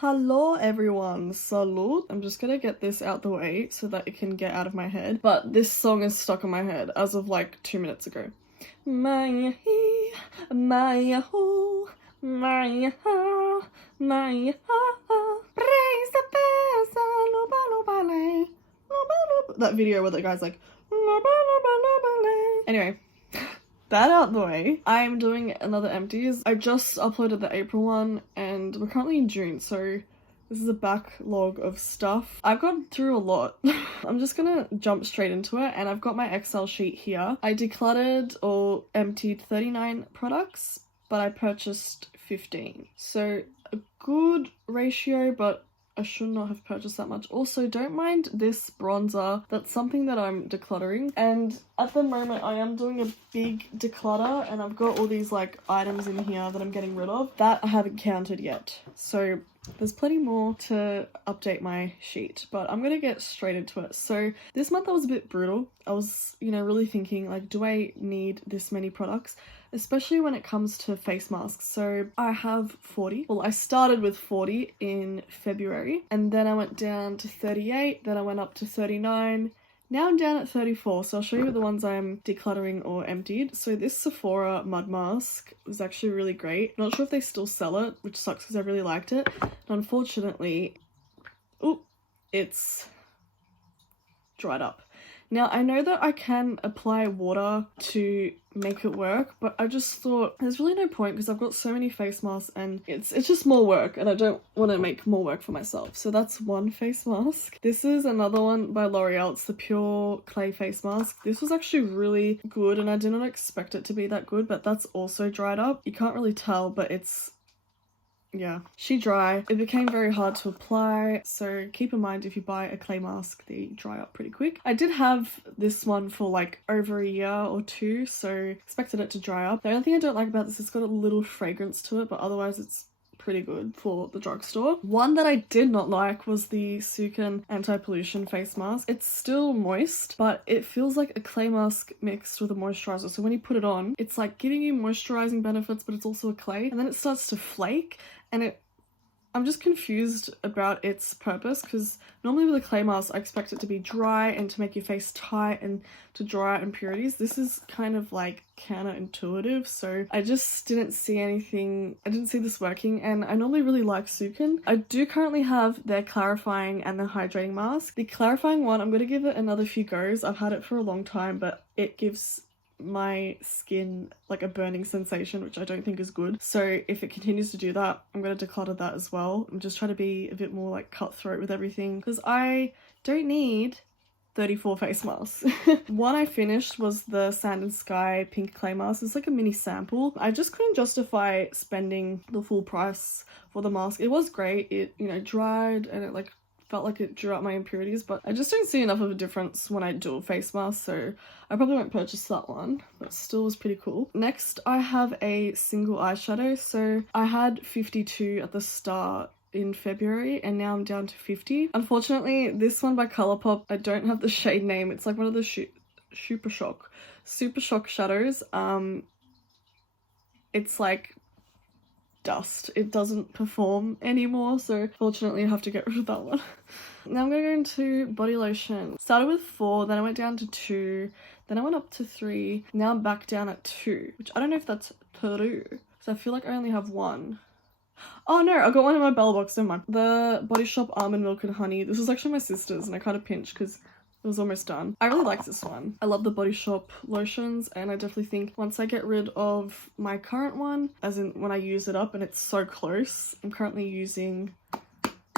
Hello everyone, salute. I'm just gonna get this out the way so that it can get out of my head. But this song is stuck in my head as of like 2 minutes ago. Maya he, Maya ho, Maya ha, Maya ha, praise the best, loba loba lay, loba loba. That video where the guy's like, loba loba loba lay. Anyway. That out the way, I'm doing another Empties. I just uploaded the April one and we're currently in June, so this is a backlog of stuff. I've gone through a lot. I'm just gonna jump straight into it, and I've got my Excel sheet here. I decluttered or emptied 39 products, but I purchased 15. So a good ratio, but I should not have purchased that much. Also, don't mind this bronzer. That's something that I'm decluttering. And at the moment, I am doing a big declutter, and I've got all these like items in here that I'm getting rid of that I haven't counted yet. So there's plenty more to update my sheet, but I'm gonna get straight into it. So this month I was a bit brutal. I was, really thinking like, do I need this many products? Especially when it comes to face masks. So I have 40. Well, I started with 40 in February, and then I went down to 38, then I went up to 39. Now I'm down at 34, so I'll show you the ones I'm decluttering or emptied. So this Sephora mud mask was actually really great. Not sure if they still sell it, which sucks because I really liked it. And unfortunately, it's dried up. Now, I know that I can apply water to make it work, but I just thought there's really no point because I've got so many face masks and it's just more work, and I don't want to make more work for myself. So that's one face mask. This is another one by L'Oreal. It's the Pure Clay face mask. This was actually really good and I didn't expect it to be that good, but that's also dried up. You can't really tell, but it's she dry. It became very hard to apply, so keep in mind if you buy a clay mask, they dry up pretty quick. I did have this one for like over a year or two, so expected it to dry up. The only thing I don't like about this, it's got a little fragrance to it, but otherwise it's pretty good for the drugstore. One that I did not like was the Sukin anti-pollution face mask. It's still moist, but it feels like a clay mask mixed with a moisturizer. So when you put it on, it's like giving you moisturizing benefits, but it's also a clay, and then it starts to flake, and I'm just confused about its purpose, because normally with a clay mask I expect it to be dry and to make your face tight and to dry out impurities. This is kind of like counterintuitive, so I just didn't see anything. I didn't see this working, and I normally really like Sukin. I do currently have their clarifying and their hydrating mask. The clarifying one, I'm going to give it another few goes. I've had it for a long time, but it gives my skin like a burning sensation, which I don't think is good. So if it continues to do that, I'm going to declutter that as well. I'm just trying to be a bit more like cutthroat with everything because I don't need 34 face masks. One I finished was the Sand and Sky pink clay mask. It's like a mini sample. I just couldn't justify spending the full price for the mask. It was great. It, dried and it like felt like it drew out my impurities, but I just don't see enough of a difference when I do a face mask, so I probably won't purchase that one, but still was pretty cool. Next, I have a single eyeshadow. So I had 52 at the start in February, and now I'm down to 50. Unfortunately, this one by Colourpop, I don't have the shade name. It's like one of the Super Shock shadows. It's like dust. It doesn't perform anymore, so fortunately I have to get rid of that one. Now I'm going to go into body lotion. Started with 4, then I went down to 2, then I went up to 3, now I'm back down at 2, which I don't know if that's Peru, so I feel like I only have 1. Oh no, I got one in my bell box, never mind. The Body Shop Almond Milk and Honey. This was actually my sister's and I kind of pinched because it was almost done. I really like this one. I love the Body Shop lotions, and I definitely think once I get rid of my current one, as in when I use it up and it's so close, I'm currently using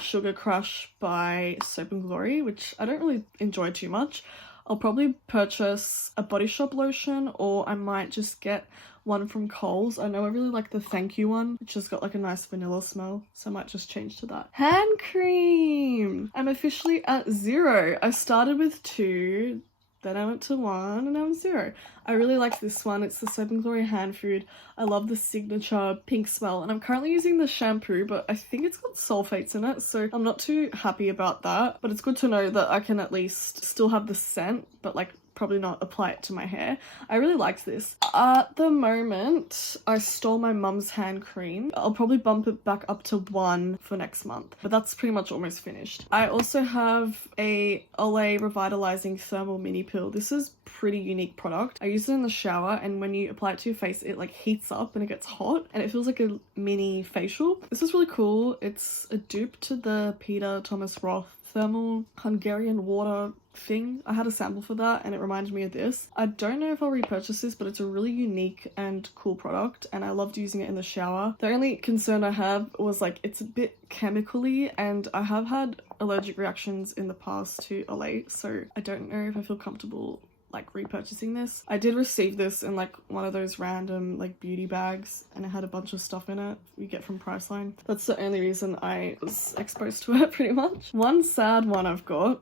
Sugar Crush by Soap and Glory, which I don't really enjoy too much. I'll probably purchase a Body Shop lotion, or I might just get one from Kohl's. I know I really like the Thank You one, which has got like a nice vanilla smell, so I might just change to that. Hand cream! I'm officially at 0. I started with 2, then I went to 1, and now I'm 0. I really like this one. It's the Soap and Glory Hand Food. I love the signature pink smell, and I'm currently using the shampoo, but I think it's got sulfates in it, so I'm not too happy about that. But it's good to know that I can at least still have the scent, but like probably not apply it to my hair. I really liked this. At the moment, I stole my mum's hand cream. I'll probably bump it back up to 1 for next month, but that's pretty much almost finished. I also have a Olay Revitalizing Thermal Mini Pill. This is pretty unique product. I use it in the shower, and when you apply it to your face, it like heats up and it gets hot, and it feels like a mini facial. This is really cool. It's a dupe to the Peter Thomas Roth Thermal Hungarian Water thing. I had a sample for that and it reminded me of this. I don't know if I'll repurchase this, but it's a really unique and cool product and I loved using it in the shower. The only concern I have was like it's a bit chemically, and I have had allergic reactions in the past to Olay, so I don't know if I feel comfortable like repurchasing this. I did receive this in like one of those random like beauty bags and it had a bunch of stuff in it you get from Priceline. That's the only reason I was exposed to it pretty much. One sad one I've got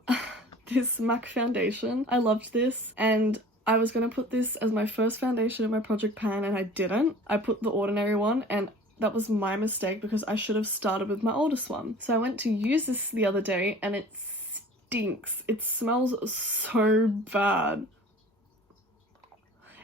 this MAC foundation. I loved this and I was gonna put this as my first foundation in my project pan and I didn't. I put the ordinary one and that was my mistake because I should have started with my oldest one. So I went to use this the other day and it stinks. It smells so bad.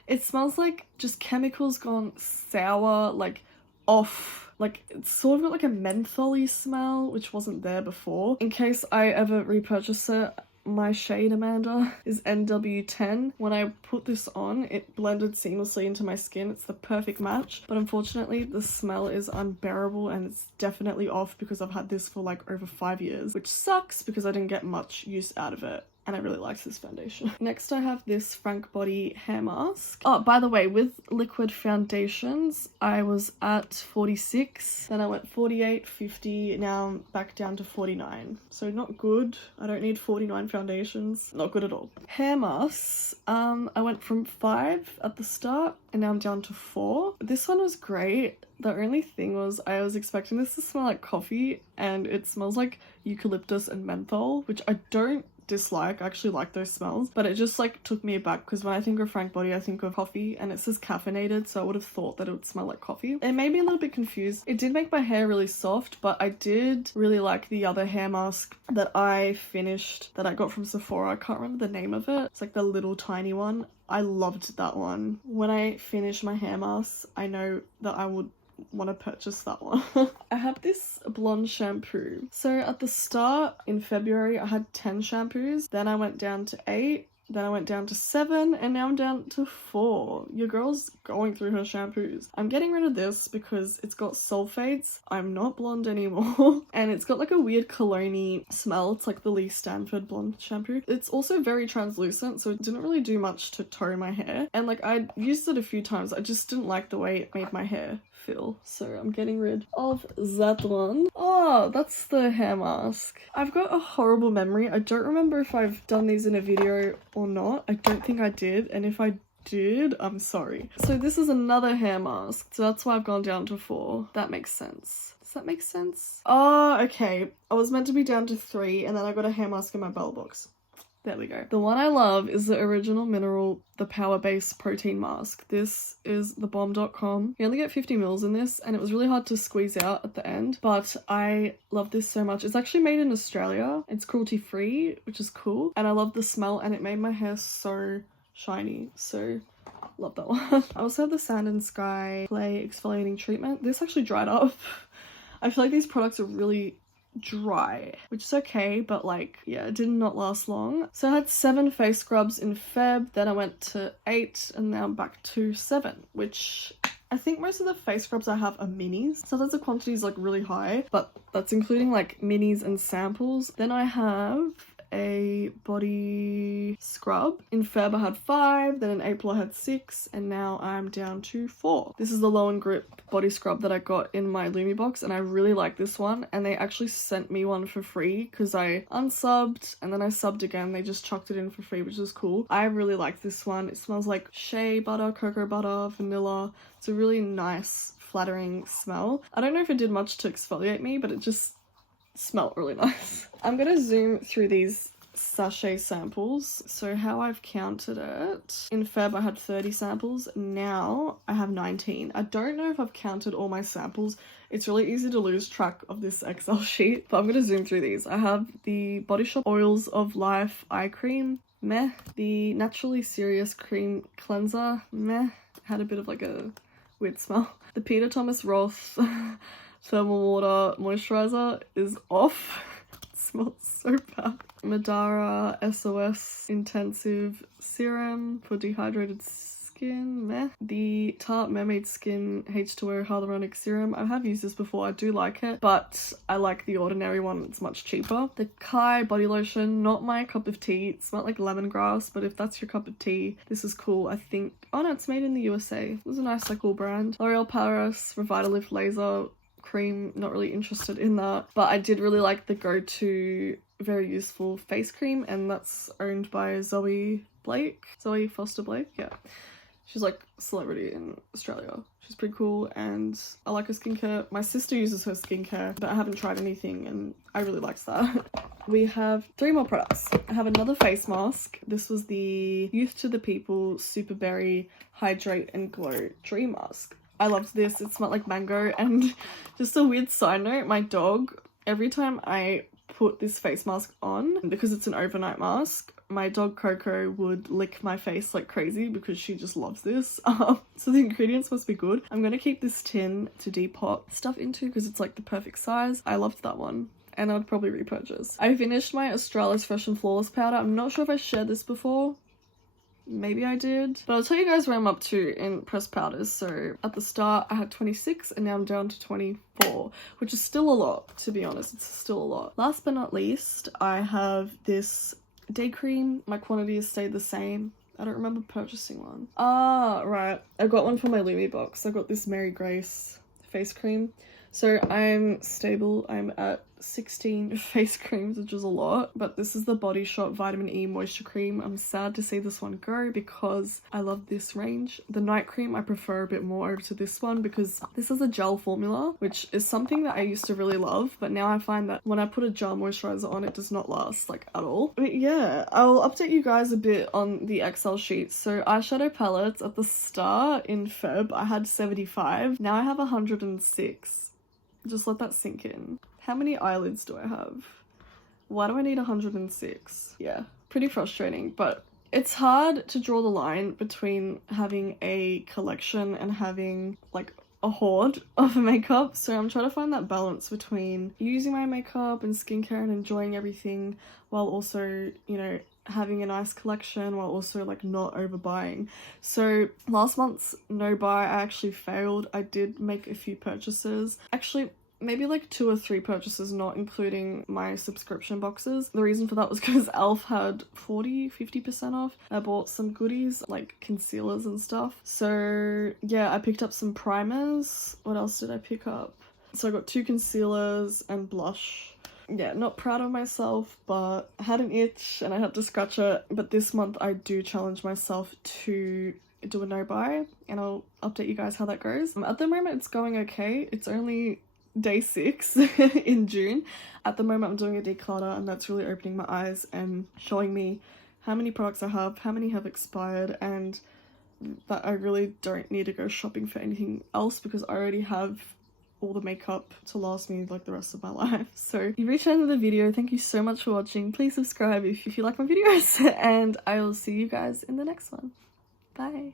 It smells like just chemicals gone sour, like off. Like it's sort of got like a mentholy smell, which wasn't there before. In case I ever repurchase it, my shade, Amanda, is NW10. When I put this on, it blended seamlessly into my skin. It's the perfect match. But unfortunately, the smell is unbearable and it's definitely off because I've had this for like over 5 years, which sucks because I didn't get much use out of it. And I really liked this foundation. Next I have this Frank Body hair mask. Oh, by the way, with liquid foundations, I was at 46, then I went 48, 50, now I'm back down to 49. So not good. I don't need 49 foundations. Not good at all. Hair masks, I went from 5 at the start and now I'm down to 4. This one was great. The only thing was I was expecting this to smell like coffee and it smells like eucalyptus and menthol, which I don't dislike. I actually like those smells, but it just like took me aback because when I think of Frank Body I think of coffee and it says caffeinated, so I would have thought that it would smell like coffee. It made me a little bit confused. It did make my hair really soft, but I did really like the other hair mask that I finished that I got from Sephora. I can't remember the name of it. It's like the little tiny one. I loved that one. When I finish my hair mask, I know that I would want to purchase that one. I have this blonde shampoo. So at the start in February I had 10 shampoos, then I went down to 8, then I went down to 7, and now I'm down to 4. Your girl's going through her shampoos. I'm getting rid of this because it's got sulfates. I'm not blonde anymore. And it's got like a weird cologne-y smell. It's like the Lee Stanford blonde shampoo. It's also very translucent, so it didn't really do much to tone my hair. And like I used it a few times. I just didn't like the way it made my hair feel. So I'm getting rid of that one. Oh, that's the hair mask. I've got a horrible memory. I don't remember if I've done these in a video or not. I don't think I did, and if I did, I'm sorry. So this is another hair mask, so that's why I've gone down to 4. That makes sense. Does that make sense? Oh, okay. I was meant to be down to 3, and then I got a hair mask in my bell box. There we go. The one I love is the Original Mineral, the Power Base Protein Mask. This is the bomb.com. You only get 50 mils in this, and it was really hard to squeeze out at the end, but I love this so much. It's actually made in Australia. It's cruelty-free, which is cool, and I love the smell, and it made my hair so shiny, so love that one. I also have the Sand and Sky Clay Exfoliating Treatment. This actually dried up. I feel like these products are really dry, which is okay, but like, yeah, it did not last long. So I had 7 face scrubs in Feb, then I went to 8, and now I'm back to 7, which I think most of the face scrubs I have are minis. Sometimes the quantity is like really high, but that's including like minis and samples. Then I have a body scrub. In Feb I had 5, then in April I had 6, and now I'm down to 4. This is the Low and Grip body scrub that I got in my Lumi box, and I really like this one, and they actually sent me one for free because I unsubbed and then I subbed again. They just chucked it in for free, which is cool. I really like this one. It smells like shea butter, cocoa butter, vanilla. It's a really nice, flattering smell. I don't know if it did much to exfoliate me, but it just smelled really nice. I'm gonna zoom through these sachet samples. So how I've counted it, in Feb I had 30 samples, now I have 19. I don't know if I've counted all my samples. It's really easy to lose track of this Excel sheet, but I'm gonna zoom through these. I have the Body Shop Oils of Life Eye Cream. meh. The Naturally Serious Cream Cleanser, meh. Had a bit of like a weird smell. The Peter Thomas Roth Thermal Water Moisturizer is off. It smells so bad. Madara SOS Intensive Serum for Dehydrated Skin, meh. The Tarte Mermaid Skin H2O Hyaluronic Serum. I have used this before, I do like it, but I like the ordinary one, it's much cheaper. The Kai Body Lotion, not my cup of tea. It smelled like lemongrass, but if that's your cup of tea, this is cool, I think. Oh no, it's made in the USA. It was a nice, like, cool brand. L'Oreal Paris Revitalift Laser Cream, not really interested in that, but I did really like the Go-To very useful face cream, and that's owned by Zoe Foster Blake, yeah. She's like a celebrity in Australia. She's pretty cool and I like her skincare. My sister uses her skincare, but I haven't tried anything and I really liked that. We have 3 more products. I have another face mask. This was the Youth to the People Super Berry Hydrate and Glow Dream Mask. I loved this. It smelled like mango. And just a weird side note, my dog, every time I put this face mask on, because it's an overnight mask, my dog Coco would lick my face like crazy because she just loves this. So the ingredients must be good. I'm gonna keep this tin to depot stuff into because it's like the perfect size. I loved that one and I'd probably repurchase. I finished my Australis Fresh and Flawless powder. I'm not sure if I shared this before. Maybe I did, but I'll tell you guys where I'm up to in pressed powders. So at the start I had 26 and now I'm down to 24, which is still a lot, to be honest. It's still a lot. Last but not least, I have this day cream. My quantity has stayed the same. I don't remember purchasing one. Ah, right. I got one for my Lumi box. I got this Mary Grace face cream. So I'm stable. I'm at 16 face creams, which is a lot, but this is the Body Shop Vitamin E Moisture Cream. I'm sad to see this one go because I love this range. The night cream I prefer a bit more to this one because this is a gel formula, which is something that I used to really love, but now I find that when I put a gel moisturizer on, it does not last like at all. But yeah, I'll update you guys a bit on the Excel sheet. So eyeshadow palettes at the start in Feb, I had 75. Now I have 106. Just let that sink in. How many eyelids do I have? Why do I need 106? Yeah, pretty frustrating, but it's hard to draw the line between having a collection and having like a hoard of makeup. So I'm trying to find that balance between using my makeup and skincare and enjoying everything while also, you know, having a nice collection while also like not overbuying. So last month's no buy, I actually failed. I did make a few purchases. Actually, maybe like 2 or 3 purchases, not including my subscription boxes. The reason for that was because Elf had 50% off. I bought some goodies like concealers and stuff. So yeah, I picked up some primers. What else did I pick up? So I got 2 concealers and blush. Yeah, not proud of myself, but I had an itch and I had to scratch it. But this month I do challenge myself to do a no buy and I'll update you guys how that goes. At the moment it's going okay. It's only day 6 in June. At the moment I'm doing a declutter and that's really opening my eyes and showing me how many products I have, how many have expired, and that I really don't need to go shopping for anything else because I already have all the makeup to last me like the rest of my life. So you've reached the end of the video. Thank you so much for watching. Please subscribe if you like my videos and I will see you guys in the next one. Bye.